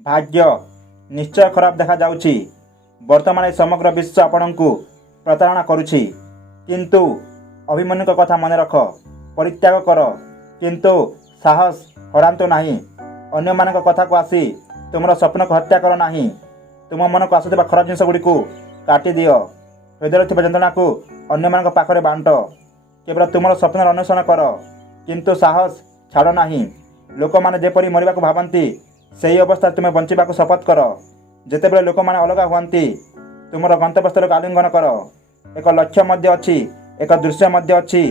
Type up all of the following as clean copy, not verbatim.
भाग्य निश्चय खराब देखा जाउछि। वर्तमान समग्र विश्व आपणकु प्रतारणा करुछि, किंतु अभिमन्यु कथा मन रख, परित्याग कर, किंतु साहस हरांतु नहीं। अन्य मानक कथा को आसी तुमर स्वप्न को हत्या कर नहीं। तुम मन को आसुवा खराब जिनस गुड़ी काटी दियो। हृदय थी जंत्रणा को अन्य मानक पाखरे बांट। केवल तुमर स्वप्न अन्वेषण कर, किंतु साहस छाड़ नहीं। लोक मैंने जेपरी मरवा को भावती सही अवस्था तुम्हें बंचा शपथ कर। जितेबले लोक मैंने अलग हुआ तुमर गंतव्यस्थल को आलिंगन कर। एक लक्ष्य मध्य अच्छी, एक दृश्य मध्य अच्छी।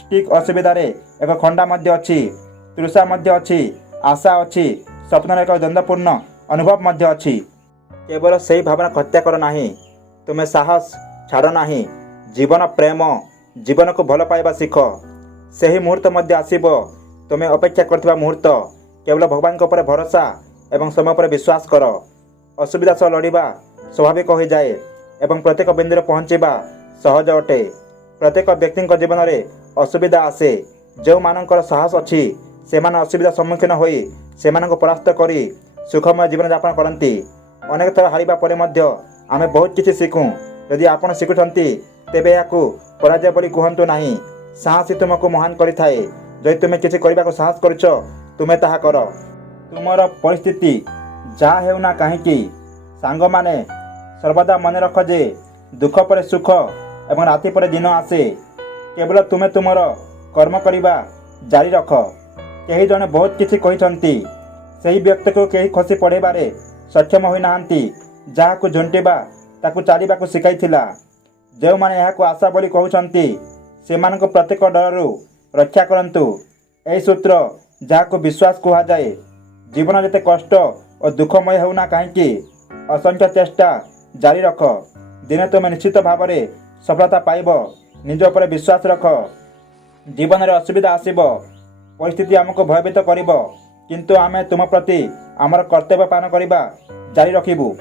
स्टिक असुविधा एक खंडा मध्य अच्छी, तृषा मध्य अच्छी, आशा अच्छी, स्वप्नर एक द्वंद्वपूर्ण अनुभव मध्य अच्छी। केवल सही भावना हत्या कर नहीं। तुम्हें साहस छाड़ नहीं। जीवन प्रेम जीवन को भल पाइबा शिख। सही मुहूर्त मध्य आसीब, तुम्हें अपेक्षा करथिबा मुहूर्त। केवल भगवान के ऊपर भरोसा एवं समय पर विश्वास कर। असुविधा सह लड़िबा स्वाभाविक हो जाए एवं प्रत्येक बिंदु पहुँचवा सहज अटे। प्रत्येक व्यक्ति जीवन में असुविधा आसे। जो मानकर साहस अच्छी से माने असुविधा सम्मुखीन होई सेमानंको परास्त करी सुखमय जीवन यापन करती। अनेक थर हारिबा परे मध्य आमे बहुत किछि शिखु। यदि आपण शिखुछंती तेबे याकू पराजय बोली कहंतु नाही। साहस तुमको महान करिथाए। जदि तुमे किछि करबाको साहस करछ तुमे ताहा कर। तुमर परिस्थिति जहाँ हेउना काहेकि सांग माने सर्वदा मन रख जे दुख पर सुख एवं राति पर दिन आसे। केवल तुमे तुमर कर्म करिबा जारी रख। कहीं जने बहुत किछि कहिसंती, सही व्यक्ति को कहीं खसी पड़ेबारे सक्षम होई नाहंती। जहाँ को झुंटेबा ताकू चालिबा को शिखाइथिला। जो माने यहाँ को आशा बोली कहउछंती सेमानक प्रत्येक डररू रक्षा करंतु। एही सूत्र जहाँ को विश्वास कहा जाए। जीवन जते कष्ट और दुखमय होना कहीं असंख्य चेष्टा जारी रख। दिने तुम निश्चित भाव में सफलता पाइब। निज उपर विश्वास रख। जीवन में असुविधा आसीब, परिस्थिति आमको भयभीत करिब, किंतु आमे तुम प्रति आमर कर्तव्य पालन करिबा जारी रखिबु।